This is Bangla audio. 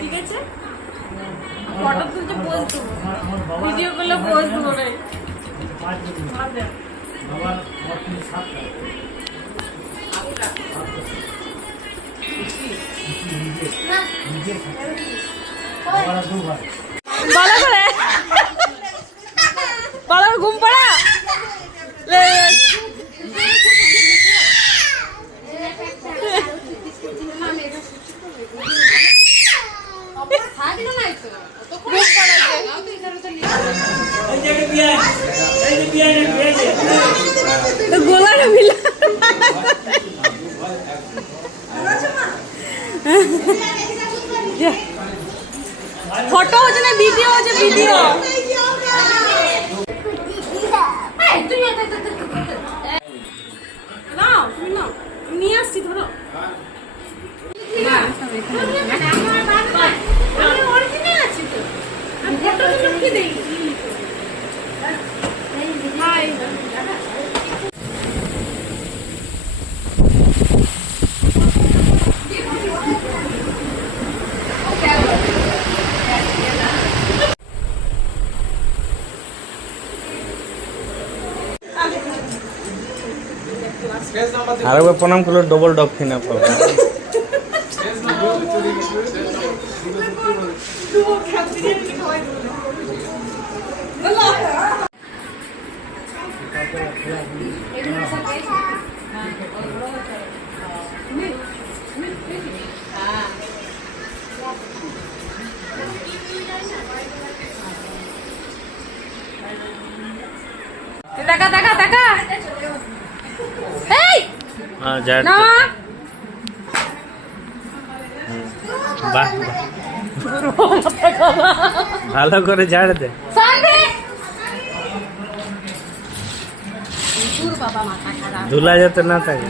ঠিক আছে, ফটো তুলতে পোজ দেবো, ভিডিও করলে পোজ দেবো না। বলো ঘুম পড়া গোলাটা মিলা ফটো হচ্ছে না ভিডিও হচ্ছে ভিডিও। নাও তুমি নাও, নিয়ে আসছি ধরো। আরেকবার প্রণাম করলো, ডবল ডগ কিনা পাবো। টাকা টাকা টাকা ভালো করে ঝাড় দে। ধুলা যাতে না থাকে।